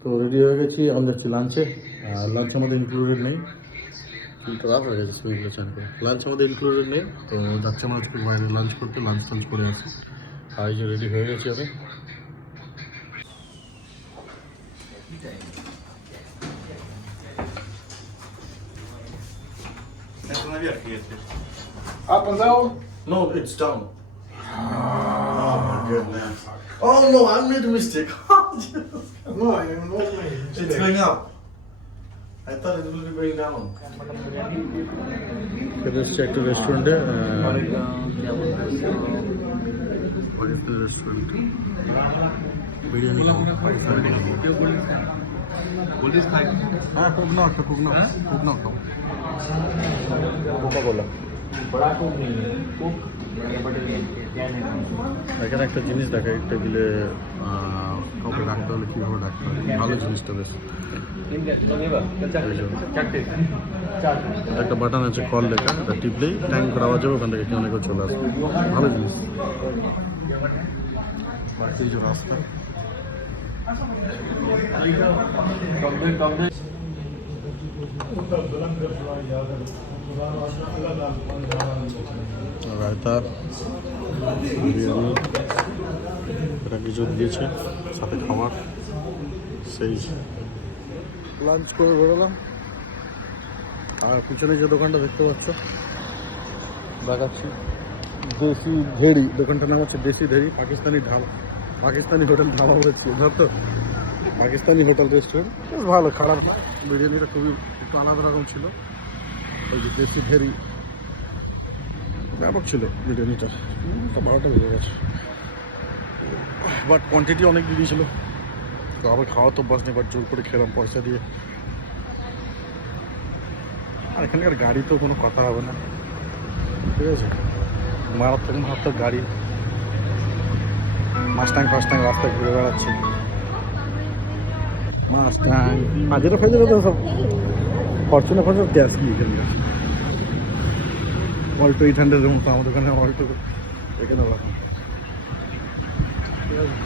তো রেডি হয়ে গেছি, আমি যাচ্ছি লাঞ্চে। লাঞ্চ আমাদের ইনক্লুডেড নেই, কিন্তু রাত হয়ে গেছে সুইমিংপুলে চান করে। লাঞ্চ আমাদের ইনক্লুডেড নেই, তো যাচ্ছি আমরা একটু বাইরে লাঞ্চ করতে, লাঞ্চ টাঞ্চ করে আসি। আর এই যে রেডি হয়ে গেছি আমি। Up and down? No, it's down. Oh my goodness. Oh no, I made a mistake. No, I'm not making It's going up. I thought it would be going down. এটা হচ্ছে একটা রেস্টুরেন্টে, রেস্টুরেন্ট বিরিয়ানি খাবো, পাকিস্তানি বিরিয়ানি। হ্যাঁ, Coke নাও একটা, Coke নাও, Coke নাও খাবো, Coca কোলা। এখানে একটা জিনিস দেখা, একটা টেবিলে কাউকে ডাকতে হলে কীভাবে ডাকতে হবে, ভালো জিনিসটা বেশ। একটা বাটন আছে কল লেখা, এটা টিপলেই ট্যাঙ্ক করে আওয়াজ হবে, ওখান থেকে কেউ না কেউ চলে আসবে, ভালো জিনিস। বাকি যে রাস্তা রায়তা, বিরিয়ানি, এটা কিছু দিয়েছে সাথে খাবার। সেই লাঞ্চ করে বেরোলাম। আর পিছনে যে দোকানটা দেখতে পাচ্ছ দেখাচ্ছি, দেশি ধেড়ি, দোকানটার নাম হচ্ছে দেশি ধেড়ি, পাকিস্তানি ঢাবা, পাকিস্তানি হোটেল ঢাবা বলেছি, ধর তো পাকিস্তানি হোটেল রেস্টুরেন্ট, ভালো, খারাপ না। বিরিয়ানিটা খুবই একটু আলাদা রকম ছিল। ওই যে দেশি ধেড়ি ব্যাপক ছিল বিরিয়ানিটা, তো 12টা বেজে গেছে, বাট কোয়ান্টিটি অনেক বেশি ছিল। তো আবার খাওয়া তো বাস নেই, বাট জোর করে খেলাম পয়সা দিয়ে। আর এখানকার গাড়ি তো কোনো কথা হবে না, ঠিক আছে, মারাত্মক গাড়ি, মাস্টাং ফাস্টাং রাস্তায় ঘুরে বেড়াচ্ছে, মাস্টাং হাজারে ফাজারে তো সব ফরচুনা গ্যাস নিয়ে এখানকার। অল্টো 800-এর মতো আমাদের ওখানে অল্টো এখানে রাখা, ঠিক আছে।